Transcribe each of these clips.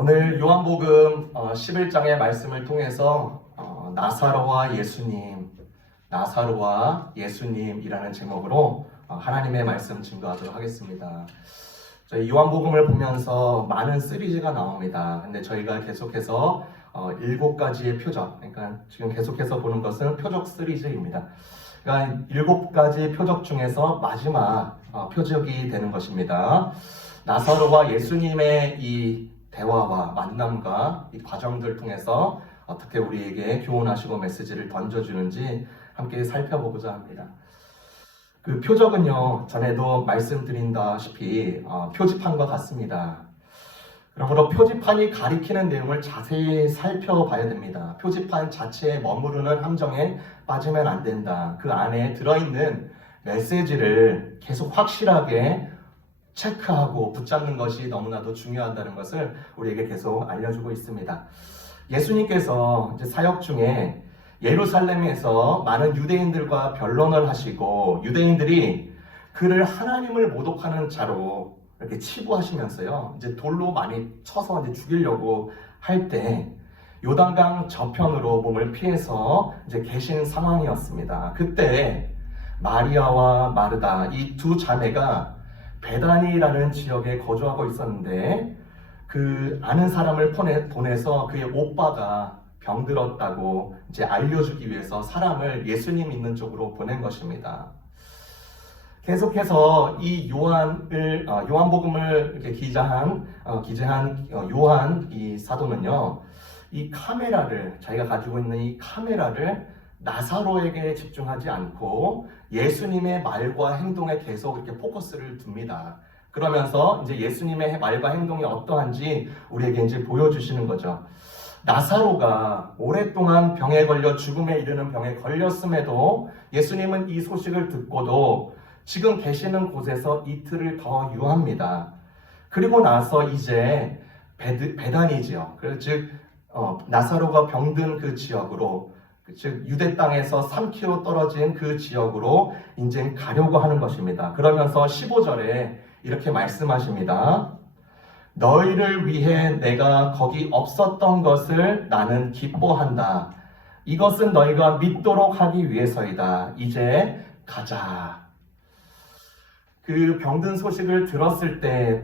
오늘 요한복음 11장의 말씀을 통해서 나사로와 예수님이라는 제목으로 하나님의 말씀 증거하도록 하겠습니다. 저희 요한복음을 보면서 많은 시리즈가 나옵니다. 근데 저희가 계속해서 7가지의 표적, 그러니까 지금 계속해서 보는 것은 표적 시리즈입니다. 그러니까 7가지 표적 중에서 마지막 표적이 되는 것입니다. 나사로와 예수님의 이 대화와 만남과 이 과정들 통해서 어떻게 우리에게 교훈하시고 메시지를 던져주는지 함께 살펴보고자 합니다. 그 표적은요, 전에도 말씀드린다시피 표지판과 같습니다. 그러므로 표지판이 가리키는 내용을 자세히 살펴봐야 됩니다. 표지판 자체에 머무르는 함정에 빠지면 안 된다. 그 안에 들어있는 메시지를 계속 확실하게 체크하고 붙잡는 것이 너무나도 중요하다는 것을 우리에게 계속 알려주고 있습니다. 예수님께서 이제 사역 중에 예루살렘에서 많은 유대인들과 변론을 하시고 유대인들이 그를 하나님을 모독하는 자로 이렇게 치부하시면서요, 이제 돌로 많이 쳐서 이제 죽이려고 할 때 요단강 저편으로 몸을 피해서 이제 계신 상황이었습니다. 그때 마리아와 마르다 이 두 자매가 베다니라는 지역에 거주하고 있었는데 그 아는 사람을 보내서 그의 오빠가 병들었다고 이제 알려주기 위해서 사람을 예수님 있는 쪽으로 보낸 것입니다. 계속해서 이 요한복음을 이렇게 기재한 요한 이 사도는요, 이 카메라를 자기가 가지고 있는 이 카메라를 나사로에게 집중하지 않고 예수님의 말과 행동에 계속 이렇게 포커스를 둡니다. 그러면서 이제 예수님의 말과 행동이 어떠한지 우리에게 이제 보여주시는 거죠. 나사로가 오랫동안 병에 걸려 죽음에 이르는 병에 걸렸음에도 예수님은 이 소식을 듣고도 지금 계시는 곳에서 이틀을 더 유합니다. 그리고 나서 이제 베다니 지역, 즉 나사로가 병든 그 지역으로, 즉 유대 땅에서 3km 떨어진 그 지역으로 이제 가려고 하는 것입니다. 그러면서 15절에 이렇게 말씀하십니다. 너희를 위해 내가 거기 없었던 것을 나는 기뻐한다. 이것은 너희가 믿도록 하기 위해서이다. 이제 가자. 그 병든 소식을 들었을 때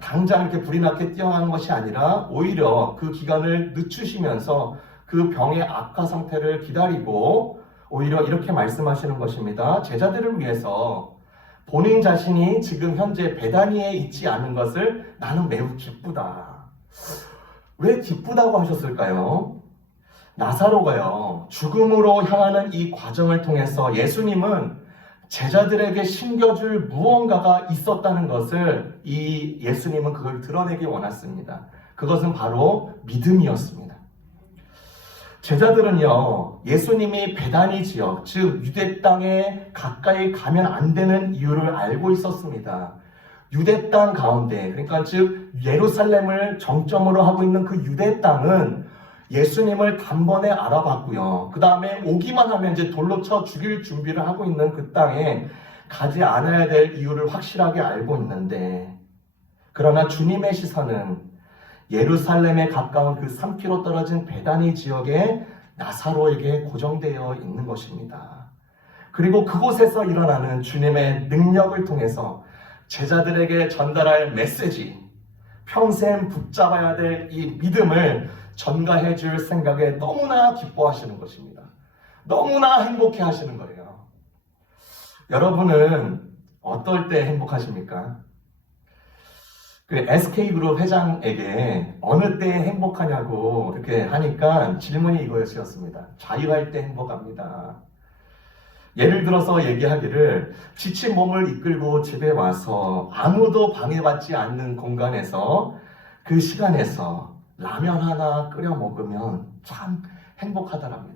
당장 이렇게 불이 나게 뛰어난 것이 아니라 오히려 그 기간을 늦추시면서 그 병의 악화 상태를 기다리고 오히려 이렇게 말씀하시는 것입니다. 제자들을 위해서 본인 자신이 지금 현재 베다니에 있지 않은 것을 나는 매우 기쁘다. 왜 기쁘다고 하셨을까요? 나사로가요, 죽음으로 향하는 이 과정을 통해서 예수님은 제자들에게 심겨줄 무언가가 있었다는 것을 이 예수님은 그걸 드러내기 원했습니다. 그것은 바로 믿음이었습니다. 제자들은요, 예수님이 베다니 지역, 즉 유대 땅에 가까이 가면 안 되는 이유를 알고 있었습니다. 유대 땅 가운데, 그러니까 즉 예루살렘을 정점으로 하고 있는 그 유대 땅은 예수님을 단번에 알아봤고요. 그 다음에 오기만 하면 이제 돌로 쳐 죽일 준비를 하고 있는 그 땅에 가지 않아야 될 이유를 확실하게 알고 있는데, 그러나 주님의 시선은 예루살렘에 가까운 그 3km 떨어진 베다니 지역에 나사로에게 고정되어 있는 것입니다. 그리고 그곳에서 일어나는 주님의 능력을 통해서 제자들에게 전달할 메시지, 평생 붙잡아야 될 이 믿음을 전가해 줄 생각에 너무나 기뻐하시는 것입니다. 너무나 행복해 하시는 거예요. 여러분은 어떨 때 행복하십니까? 그 SK그룹 회장에게 어느 때 행복하냐고 이렇게 하니까 질문이 이거였습니다. 자유할 때 행복합니다. 예를 들어서 얘기하기를 지친 몸을 이끌고 집에 와서 아무도 방해받지 않는 공간에서 그 시간에서 라면 하나 끓여 먹으면 참 행복하더랍니다.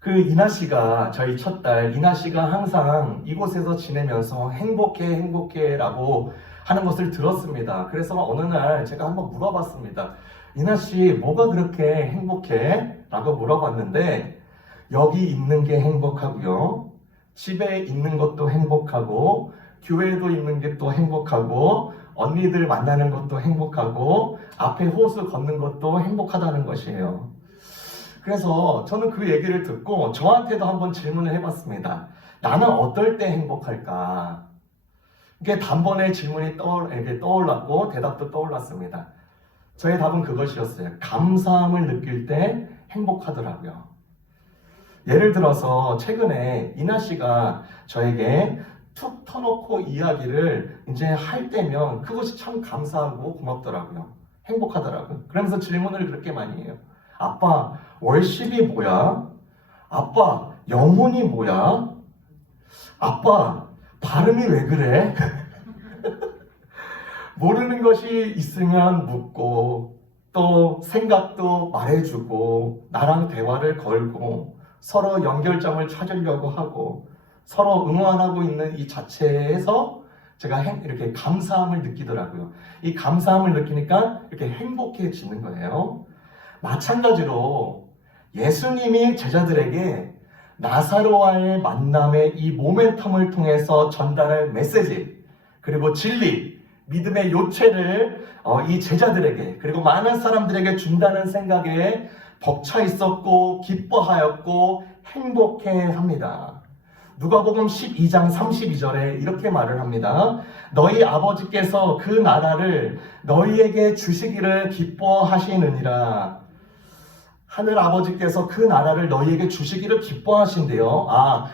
그 이나 씨가, 저희 첫 딸 이나 씨가 항상 이곳에서 지내면서 행복해 라고 하는 것을 들었습니다. 그래서 어느 날 제가 한번 물어봤습니다. 이나 씨, 뭐가 그렇게 행복해? 라고 물어봤는데, 여기 있는 게 행복하고요, 집에 있는 것도 행복하고, 교회도 있는 게 또 행복하고, 언니들 만나는 것도 행복하고 앞에 호수 걷는 것도 행복하다는 것이에요. 그래서 저는 그 얘기를 듣고 저한테도 한번 질문을 해봤습니다. 나는 어떨 때 행복할까? 이게 단번에 질문이 이렇게 떠올랐고 대답도 떠올랐습니다. 저의 답은 그것이었어요. 감사함을 느낄 때 행복하더라고요. 예를 들어서 최근에 이나 씨가 저에게 툭 터놓고 이야기를 이제 할 때면 그것이 참 감사하고 고맙더라고요. 행복하더라고요. 그러면서 질문을 그렇게 많이 해요. 아빠, 월십이 뭐야? 아빠, 영혼이 뭐야? 아빠, 발음이 왜 그래? 모르는 것이 있으면 묻고 또 생각도 말해주고 나랑 대화를 걸고 서로 연결점을 찾으려고 하고 서로 응원하고 있는 이 자체에서 제가 이렇게 감사함을 느끼더라고요. 이 감사함을 느끼니까 이렇게 행복해지는 거예요. 마찬가지로 예수님이 제자들에게 나사로와의 만남의 이 모멘텀을 통해서 전달할 메시지 그리고 진리, 믿음의 요체를 이 제자들에게 그리고 많은 사람들에게 준다는 생각에 벅차 있었고 기뻐하였고 행복해합니다. 누가복음 12장 32절에 이렇게 말을 합니다. 너희 아버지께서 그 나라를 너희에게 주시기를 기뻐하시느니라. 하늘 아버지께서 그 나라를 너희에게 주시기를 기뻐하신대요.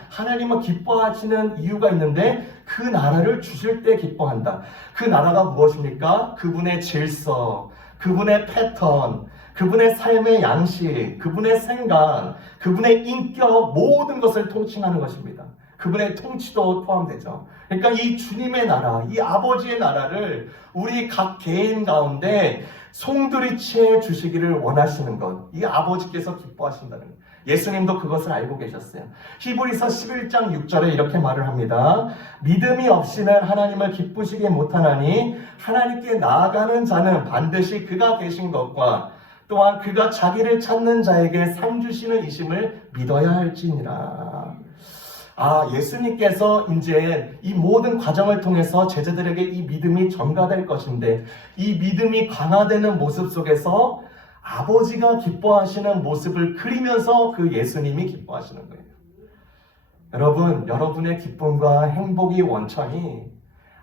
하나님은 기뻐하시는 이유가 있는데 그 나라를 주실 때 기뻐한다. 그 나라가 무엇입니까? 그분의 질서, 그분의 패턴, 그분의 삶의 양식, 그분의 생각, 그분의 인격 모든 것을 통칭하는 것입니다. 그분의 통치도 포함되죠. 그러니까 이 주님의 나라, 이 아버지의 나라를 우리 각 개인 가운데 송두리째 주시기를 원하시는 것, 이 아버지께서 기뻐하신다는 것. 예수님도 그것을 알고 계셨어요. 히브리서 11장 6절에 이렇게 말을 합니다. 믿음이 없이는 하나님을 기쁘시게 못하나니 하나님께 나아가는 자는 반드시 그가 계신 것과 또한 그가 자기를 찾는 자에게 상 주시는 이심을 믿어야 할지니라. 예수님께서 이제 이 모든 과정을 통해서 제자들에게 이 믿음이 전가될 것인데 이 믿음이 강화되는 모습 속에서 아버지가 기뻐하시는 모습을 그리면서 그 예수님이 기뻐하시는 거예요. 여러분, 여러분의 기쁨과 행복의 원천이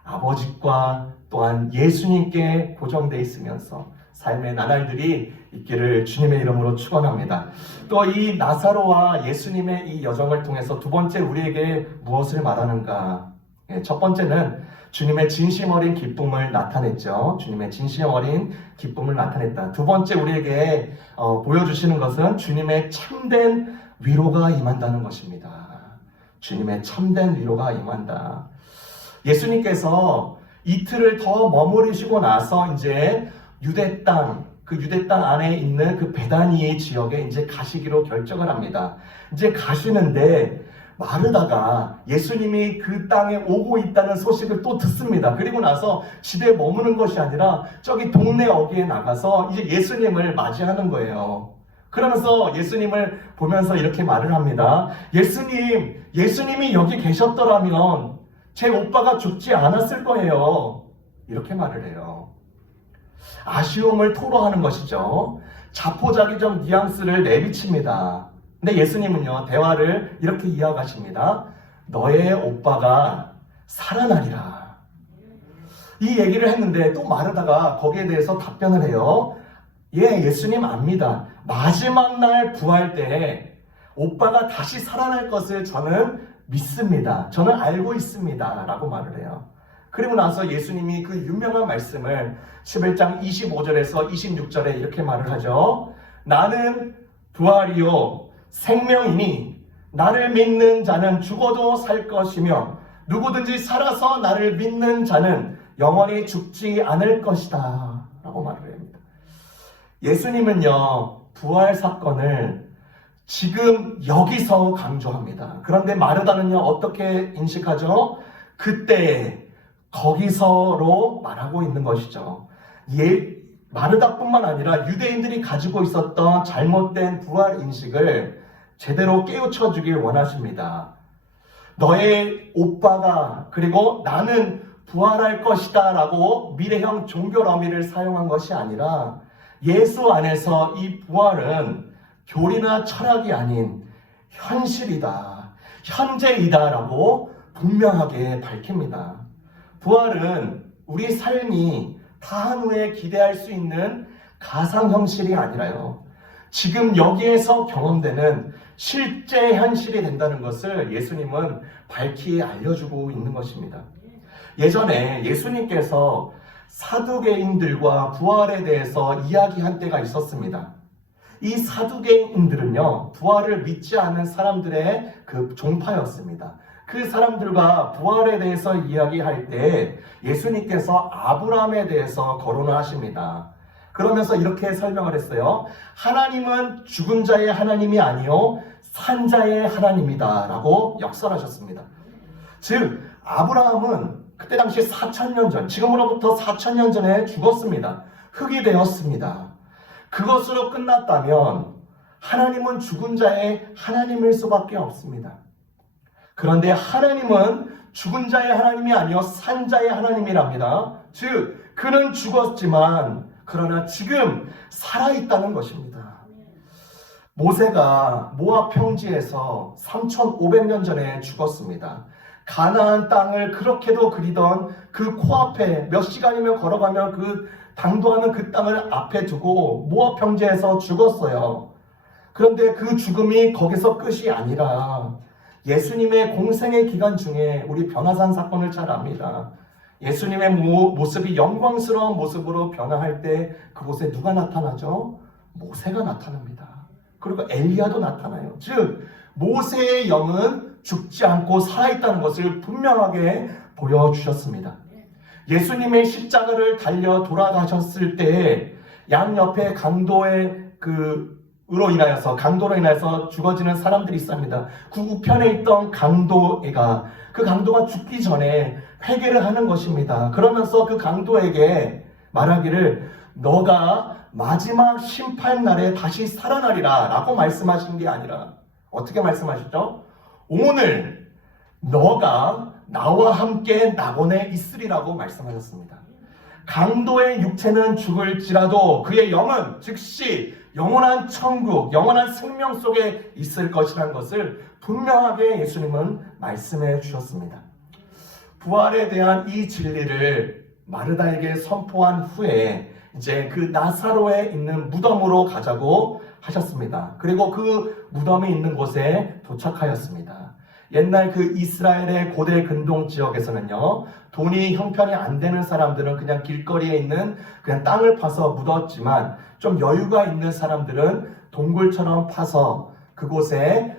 아버지과 또한 예수님께 고정되어 있으면서 삶의 나날들이 있기를 주님의 이름으로 축원합니다. 또 이 나사로와 예수님의 이 여정을 통해서 두 번째 우리에게 무엇을 말하는가? 첫 번째는 주님의 진심 어린 기쁨을 나타냈죠. 주님의 진심 어린 기쁨을 나타냈다. 두 번째 우리에게 보여주시는 것은 주님의 참된 위로가 임한다는 것입니다. 주님의 참된 위로가 임한다. 예수님께서 이틀을 더 머무르시고 나서 이제 유대 땅 안에 있는 그 베다니 지역에 이제 가시기로 결정을 합니다. 이제 가시는데 마르다가 예수님이 그 땅에 오고 있다는 소식을 또 듣습니다. 그리고 나서 집에 머무는 것이 아니라 저기 동네 어귀에 나가서 이제 예수님을 맞이하는 거예요. 그러면서 예수님을 보면서 이렇게 말을 합니다. 예수님이 여기 계셨더라면 제 오빠가 죽지 않았을 거예요. 이렇게 말을 해요. 아쉬움을 토로하는 것이죠. 자포자기적 뉘앙스를 내비칩니다. 근데 예수님은요, 대화를 이렇게 이어가십니다. 너의 오빠가 살아나리라. 이 얘기를 했는데 또 마르다가 거기에 대해서 답변을 해요. 예수님 압니다. 마지막 날 부활 때 오빠가 다시 살아날 것을 저는 믿습니다. 저는 알고 있습니다. 라고 말을 해요. 그리고 나서 예수님이 그 유명한 말씀을 11장 25절에서 26절에 이렇게 말을 하죠. 나는 부활이요 생명이니 나를 믿는 자는 죽어도 살 것이며 누구든지 살아서 나를 믿는 자는 영원히 죽지 않을 것이다 라고 말을 합니다. 예수님은요 부활 사건을 지금 여기서 강조합니다. 그런데 마르다는요 어떻게 인식하죠? 그때 거기서로 말하고 있는 것이죠. 마르다뿐만 아니라 유대인들이 가지고 있었던 잘못된 부활 인식을 제대로 깨우쳐 주길 원하십니다. 너의 오빠가 그리고 나는 부활할 것이다 라고 미래형 종교 어미를 사용한 것이 아니라 예수 안에서 이 부활은 교리나 철학이 아닌 현실이다, 현재이다 라고 분명하게 밝힙니다. 부활은 우리 삶이 다한 후에 기대할 수 있는 가상현실이 아니라요, 지금 여기에서 경험되는 실제 현실이 된다는 것을 예수님은 밝히 알려주고 있는 것입니다. 예전에 예수님께서 사두개인들과 부활에 대해서 이야기한 때가 있었습니다. 이 사두개인들은요, 부활을 믿지 않는 사람들의 그 종파였습니다. 그 사람들과 부활에 대해서 이야기할 때 예수님께서 아브라함에 대해서 거론을 하십니다. 그러면서 이렇게 설명을 했어요. 하나님은 죽은 자의 하나님이 아니요 산 자의 하나님이다 라고 역설하셨습니다. 즉 아브라함은 그때 당시 4,000년 전, 지금으로부터 4,000년 전에 죽었습니다. 흙이 되었습니다. 그것으로 끝났다면 하나님은 죽은 자의 하나님일 수밖에 없습니다. 그런데 하나님은 죽은 자의 하나님이 아니요 산 자의 하나님이랍니다. 즉 그는 죽었지만 그러나 지금 살아있다는 것입니다. 모세가 모압 평지에서 3,500년 전에 죽었습니다. 가나안 땅을 그렇게도 그리던 그 코앞에 몇 시간이면 걸어가면 그 당도하는 그 땅을 앞에 두고 모압 평지에서 죽었어요. 그런데 그 죽음이 거기서 끝이 아니라 예수님의 공생의 기간 중에 우리 변화산 사건을 잘 압니다. 예수님의 모습이 영광스러운 모습으로 변화할 때 그곳에 누가 나타나죠? 모세가 나타납니다. 그리고 엘리야도 나타나요. 즉 모세의 영은 죽지 않고 살아있다는 것을 분명하게 보여주셨습니다. 예수님의 십자가를 달려 돌아가셨을 때 양옆에 강도로 인하여서 죽어지는 사람들이 있습니다. 그 우편에 있던 그 강도가 죽기 전에 회개를 하는 것입니다. 그러면서 그 강도에게 말하기를 너가 마지막 심판날에 다시 살아나리라 라고 말씀하신 게 아니라 어떻게 말씀하셨죠? 오늘 너가 나와 함께 낙원에 있으리라고 말씀하셨습니다. 강도의 육체는 죽을지라도 그의 영은 즉시 영원한 천국, 영원한 생명 속에 있을 것이라는 것을 분명하게 예수님은 말씀해 주셨습니다. 부활에 대한 이 진리를 마르다에게 선포한 후에 이제 그 나사로에 있는 무덤으로 가자고 하셨습니다. 그리고 그 무덤이 있는 곳에 도착하였습니다. 옛날 그 이스라엘의 고대 근동 지역에서는요, 돈이 형편이 안 되는 사람들은 그냥 길거리에 있는 그냥 땅을 파서 묻었지만 좀 여유가 있는 사람들은 동굴처럼 파서 그곳에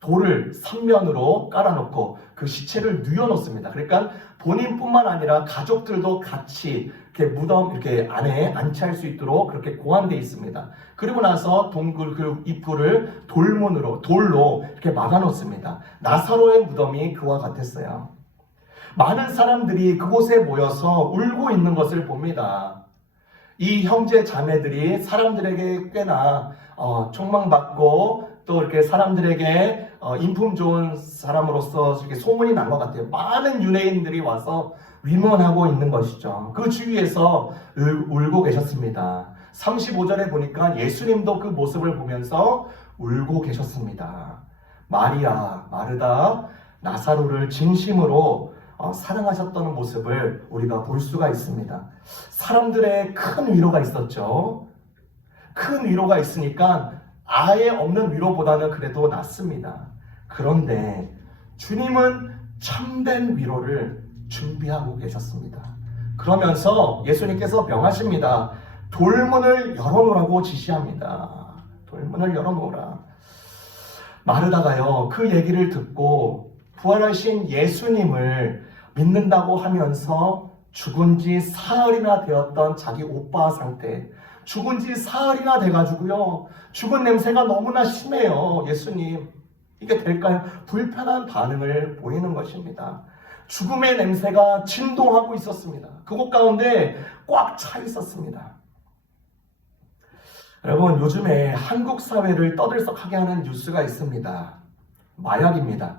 돌을 삼면으로 깔아놓고 그 시체를 뉘어놓습니다. 그러니까 본인뿐만 아니라 가족들도 같이 이렇게 무덤 이렇게 안에 안치할 수 있도록 그렇게 고안되어 있습니다. 그리고 나서 동굴 그 입구를 돌로 이렇게 막아놓습니다. 나사로의 무덤이 그와 같았어요. 많은 사람들이 그곳에 모여서 울고 있는 것을 봅니다. 이 형제 자매들이 사람들에게 꽤나 촉망받고 또 이렇게 사람들에게 인품 좋은 사람으로서 이렇게 소문이 난 것 같아요. 많은 유대인들이 와서 위문하고 있는 것이죠. 그 주위에서 울고 계셨습니다. 35절에 보니까 예수님도 그 모습을 보면서 울고 계셨습니다. 마리아, 마르다, 나사로를 진심으로 사랑하셨던 모습을 우리가 볼 수가 있습니다. 사람들의 큰 위로가 있었죠. 큰 위로가 있으니까 아예 없는 위로보다는 그래도 낫습니다. 그런데 주님은 참된 위로를 준비하고 계셨습니다. 그러면서 예수님께서 명하십니다. 돌문을 열어놓으라고 지시합니다. 돌문을 열어놓으라. 마르다가요, 그 얘기를 듣고 부활하신 예수님을 믿는다고 하면서 죽은 지 사흘이나 되었던 자기 오빠 상태, 죽은 지 사흘이나 돼가지고요, 죽은 냄새가 너무나 심해요. 예수님, 이게 될까요? 불편한 반응을 보이는 것입니다. 죽음의 냄새가 진동하고 있었습니다. 그곳 가운데 꽉 차 있었습니다. 여러분, 요즘에 한국 사회를 떠들썩하게 하는 뉴스가 있습니다. 마약입니다.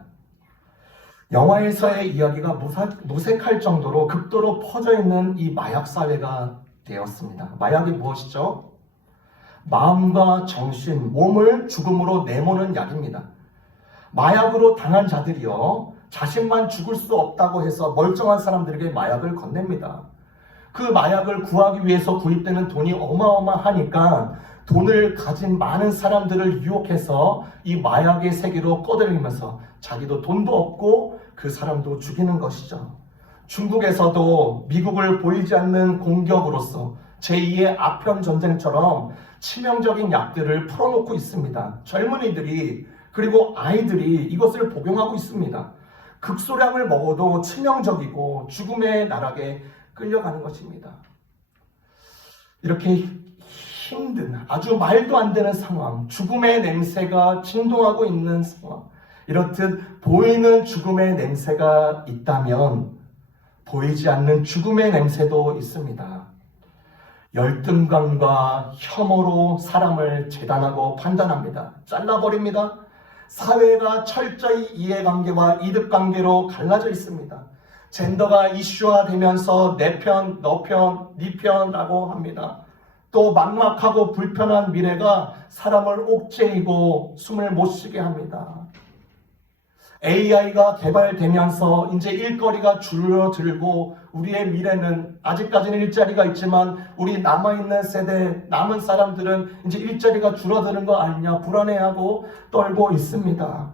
영화에서의 이야기가 무색할 정도로 극도로 퍼져 있는 이 마약 사회가 되었습니다. 마약이 무엇이죠? 마음과 정신, 몸을 죽음으로 내모는 약입니다. 마약으로 당한 자들이요, 자신만 죽을 수 없다고 해서 멀쩡한 사람들에게 마약을 건넵니다. 그 마약을 구하기 위해서 구입되는 돈이 어마어마하니까 돈을 가진 많은 사람들을 유혹해서 이 마약의 세계로 꺼들이면서 자기도 돈도 없고 그 사람도 죽이는 것이죠. 중국에서도 미국을 보이지 않는 공격으로서 제2의 아편 전쟁처럼 치명적인 약들을 풀어놓고 있습니다. 젊은이들이 그리고 아이들이 이것을 복용하고 있습니다. 극소량을 먹어도 치명적이고 죽음의 나락에 끌려가는 것입니다. 이렇게 힘든, 아주 말도 안 되는 상황, 죽음의 냄새가 진동하고 있는 상황, 이렇듯 보이는 죽음의 냄새가 있다면 보이지 않는 죽음의 냄새도 있습니다. 열등감과 혐오로 사람을 재단하고 판단합니다. 잘라버립니다. 사회가 철저히 이해관계와 이득관계로 갈라져 있습니다. 젠더가 이슈화되면서 내 편, 너 편, 네 편이라고 합니다. 또 막막하고 불편한 미래가 사람을 옥죄이고 숨을 못 쉬게 합니다. AI가 개발되면서 이제 일거리가 줄어들고 우리의 미래는 아직까지는 일자리가 있지만 우리 남아있는 세대, 남은 사람들은 이제 일자리가 줄어드는 거 아니냐 불안해하고 떨고 있습니다.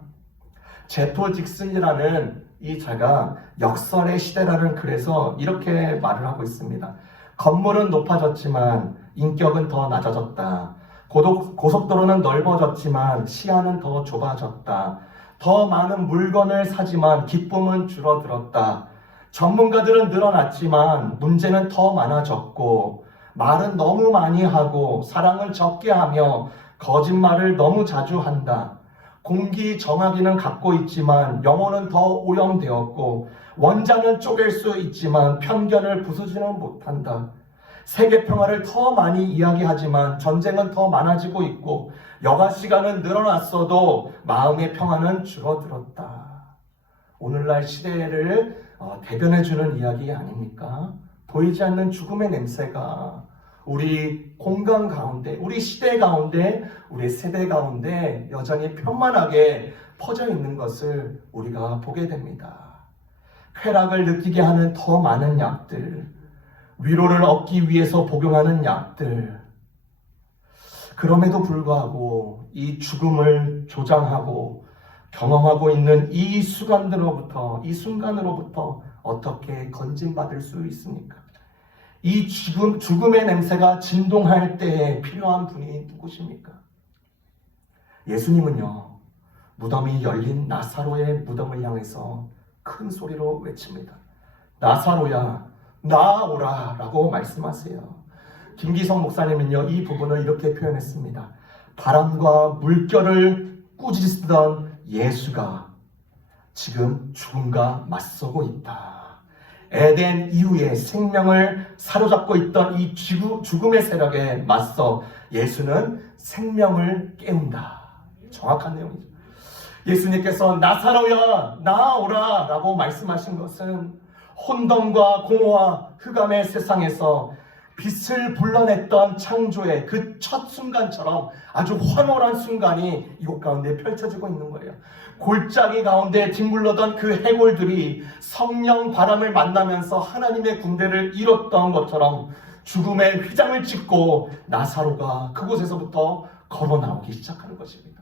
제프 딕슨이라는 이 자가 역설의 시대라는 글에서 이렇게 말을 하고 있습니다. 건물은 높아졌지만 인격은 더 낮아졌다. 고속도로는 넓어졌지만 시야는 더 좁아졌다. 더 많은 물건을 사지만 기쁨은 줄어들었다. 전문가들은 늘어났지만 문제는 더 많아졌고 말은 너무 많이 하고 사랑은 적게 하며 거짓말을 너무 자주 한다. 공기 정화기는 갖고 있지만 영혼은 더 오염되었고 원자는 쪼갤 수 있지만 편견을 부수지는 못한다. 세계 평화를 더 많이 이야기하지만 전쟁은 더 많아지고 있고 여가 시간은 늘어났어도 마음의 평화는 줄어들었다. 오늘날 시대를 대변해주는 이야기 아닙니까? 보이지 않는 죽음의 냄새가 우리 공간 가운데, 우리 시대 가운데, 우리 세대 가운데 여전히 편만하게 퍼져 있는 것을 우리가 보게 됩니다. 쾌락을 느끼게 하는 더 많은 약들, 위로를 얻기 위해서 복용하는 약들, 그럼에도 불구하고 이 죽음을 조장하고 경험하고 있는 이 순간으로부터 어떻게 건진받을 수 있습니까? 이 죽음의 냄새가 진동할 때에 필요한 분이 누구십니까? 예수님은요, 무덤이 열린 나사로의 무덤을 향해서 큰 소리로 외칩니다. 나사로야, 나오라 라고 말씀하세요. 김기성 목사님은요, 이 부분을 이렇게 표현했습니다. 바람과 물결을 꾸짖던 예수가 지금 죽음과 맞서고 있다. 에덴 이후에 생명을 사로잡고 있던 이 죽음의 세력에 맞서 예수는 생명을 깨운다. 정확한 내용이죠. 예수님께서 나사로야 나오라 라고 말씀하신 것은 혼돈과 공허와 흑암의 세상에서 빛을 불러냈던 창조의 그 첫 순간처럼 아주 황홀한 순간이 이곳 가운데 펼쳐지고 있는 거예요. 골짜기 가운데 짓물러던 그 해골들이 성령 바람을 만나면서 하나님의 군대를 이뤘던 것처럼 죽음의 휘장을 찢고 나사로가 그곳에서부터 걸어 나오기 시작하는 것입니다.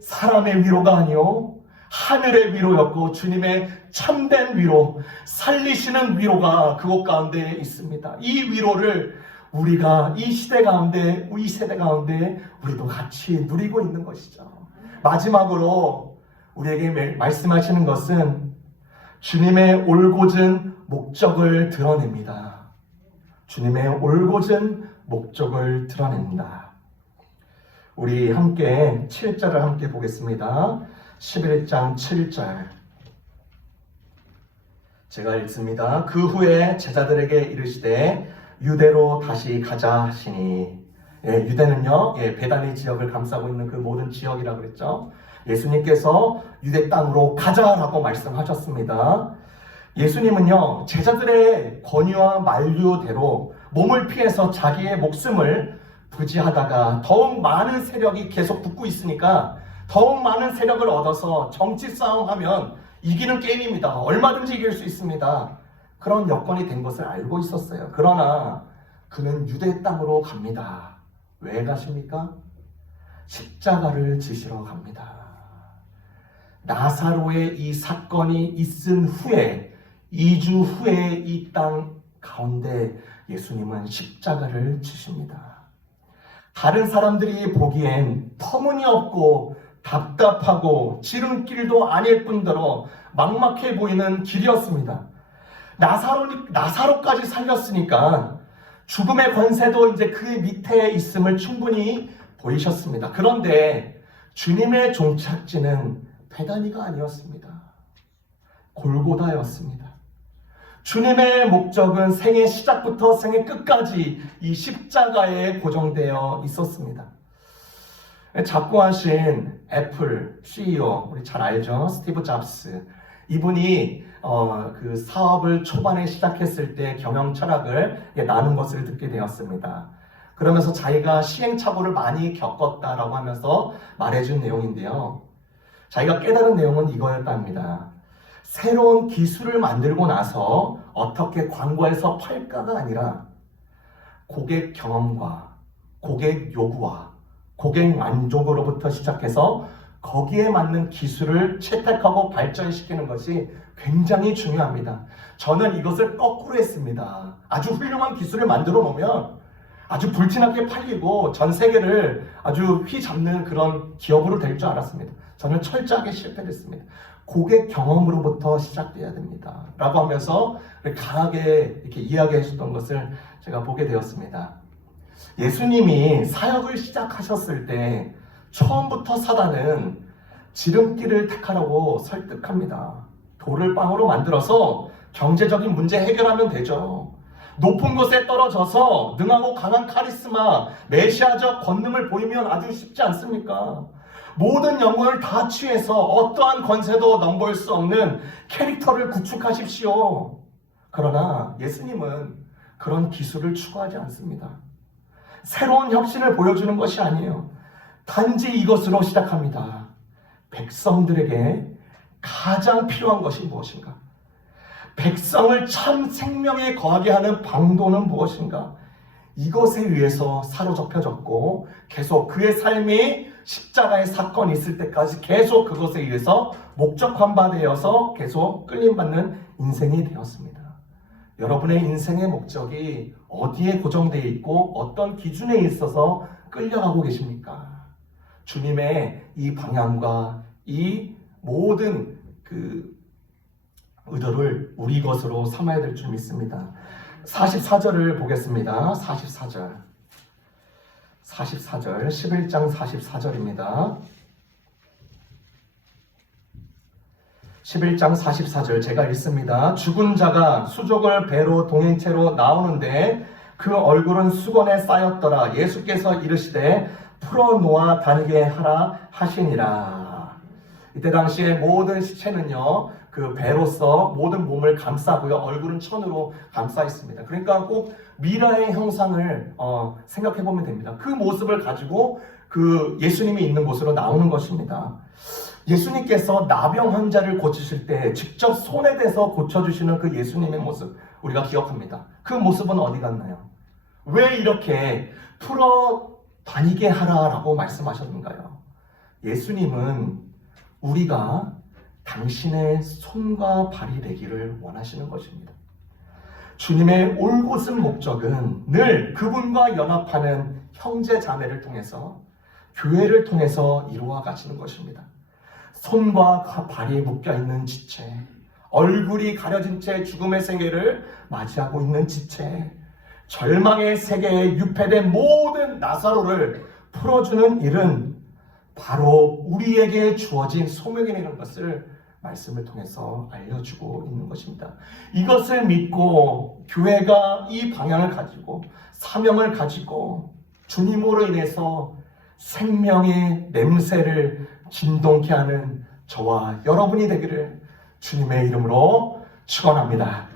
사람의 위로가 아니요 하늘의 위로였고 주님의 참된 위로, 살리시는 위로가 그곳 가운데 있습니다. 이 위로를 우리가 이 시대 가운데, 이 세대 가운데 우리도 같이 누리고 있는 것이죠. 마지막으로 우리에게 말씀하시는 것은 주님의 올곧은 목적을 드러냅니다. 주님의 올곧은 목적을 드러냅니다. 우리 함께 7절을 함께 보겠습니다. 11장 7절 제가 읽습니다. 그 후에 제자들에게 이르시되 유대로 다시 가자 하시니, 유대는요, 베다니 지역을 감싸고 있는 그 모든 지역이라고 그랬죠. 예수님께서 유대 땅으로 가자라고 말씀하셨습니다. 예수님은요, 제자들의 권유와 만류대로 몸을 피해서 자기의 목숨을 부지하다가 더욱 많은 세력이 계속 붙고 있으니까 더욱 많은 세력을 얻어서 정치 싸움하면 이기는 게임입니다. 얼마든지 이길 수 있습니다. 그런 여건이 된 것을 알고 있었어요. 그러나 그는 유대 땅으로 갑니다. 왜 가십니까? 십자가를 지시러 갑니다. 나사로의 이 사건이 있은 후에 2주 후에 이 땅 가운데 예수님은 십자가를 지십니다. 다른 사람들이 보기엔 터무니없고 답답하고 지름길도 아닐 뿐더러 막막해 보이는 길이었습니다. 나사로까지 살렸으니까 죽음의 권세도 이제 그 밑에 있음을 충분히 보이셨습니다. 그런데 주님의 종착지는 베다니가 아니었습니다. 골고다였습니다. 주님의 목적은 생의 시작부터 생의 끝까지 이 십자가에 고정되어 있었습니다. 작고하신 애플 CEO, 우리 잘 알죠? 스티브 잡스. 이분이 그 사업을 초반에 시작했을 때 경영 철학을 나눈 것을 듣게 되었습니다. 그러면서 자기가 시행착오를 많이 겪었다라고 하면서 말해준 내용인데요. 자기가 깨달은 내용은 이거였다 합니다. 새로운 기술을 만들고 나서 어떻게 광고해서 팔까가 아니라 고객 경험과 고객 요구와 고객 만족으로부터 시작해서 거기에 맞는 기술을 채택하고 발전시키는 것이 굉장히 중요합니다. 저는 이것을 거꾸로 했습니다. 아주 훌륭한 기술을 만들어 놓으면 아주 불티나게 팔리고 전 세계를 아주 휘잡는 그런 기업으로 될 줄 알았습니다. 저는 철저하게 실패했습니다. 고객 경험으로부터 시작돼야 됩니다. 라고 하면서 강하게 이렇게 이야기해 주셨던 것을 제가 보게 되었습니다. 예수님이 사역을 시작하셨을 때 처음부터 사단은 지름길을 택하라고 설득합니다. 돌을 빵으로 만들어서 경제적인 문제 해결하면 되죠. 높은 곳에 떨어져서 능하고 강한 카리스마, 메시아적 권능을 보이면 아주 쉽지 않습니까? 모든 영광을 다 취해서 어떠한 권세도 넘볼 수 없는 캐릭터를 구축하십시오. 그러나 예수님은 그런 기술을 추구하지 않습니다. 새로운 혁신을 보여주는 것이 아니에요. 단지 이것으로 시작합니다. 백성들에게 가장 필요한 것이 무엇인가? 백성을 참 생명에 거하게 하는 방도는 무엇인가? 이것에 의해서 사로잡혀졌고 계속 그의 삶이 십자가의 사건이 있을 때까지 계속 그것에 의해서 목적환바되어서 계속 끌림받는 인생이 되었습니다. 여러분의 인생의 목적이 어디에 고정되어 있고 어떤 기준에 있어서 끌려가고 계십니까? 주님의 이 방향과 이 모든 그 의도를 우리 것으로 삼아야 될 줄 믿습니다. 44절을 보겠습니다. 44절 11장 44절입니다. 11장 44절 제가 읽습니다. 죽은 자가 수족을 배로 동행체로 나오는데 그 얼굴은 수건에 쌓였더라. 예수께서 이르시되 풀어놓아 다니게 하라 하시니라. 이때 당시에 모든 시체는요, 그 배로서 모든 몸을 감싸고요, 얼굴은 천으로 감싸 있습니다. 그러니까 꼭 미라의 형상을 생각해 보면 됩니다. 그 모습을 가지고 그 예수님이 있는 곳으로 나오는 것입니다. 예수님께서 나병 환자를 고치실 때 직접 손에 대서 고쳐주시는 그 예수님의 모습 우리가 기억합니다. 그 모습은 어디 갔나요? 왜 이렇게 풀어 다니게 하라라고 말씀하셨는가요? 예수님은 우리가 당신의 손과 발이 되기를 원하시는 것입니다. 주님의 올곧은 목적은 늘 그분과 연합하는 형제 자매를 통해서 교회를 통해서 이루어 가시는 것입니다. 손과 발이 묶여있는 지체, 얼굴이 가려진 채 죽음의 세계를 맞이하고 있는 지체, 절망의 세계에 유폐된 모든 나사로를 풀어주는 일은 바로 우리에게 주어진 소명이라는 것을 말씀을 통해서 알려주고 있는 것입니다. 이것을 믿고 교회가 이 방향을 가지고 사명을 가지고 주님으로 인해서 생명의 냄새를 진동케 하는 저와 여러분이 되기를 주님의 이름으로 축원합니다.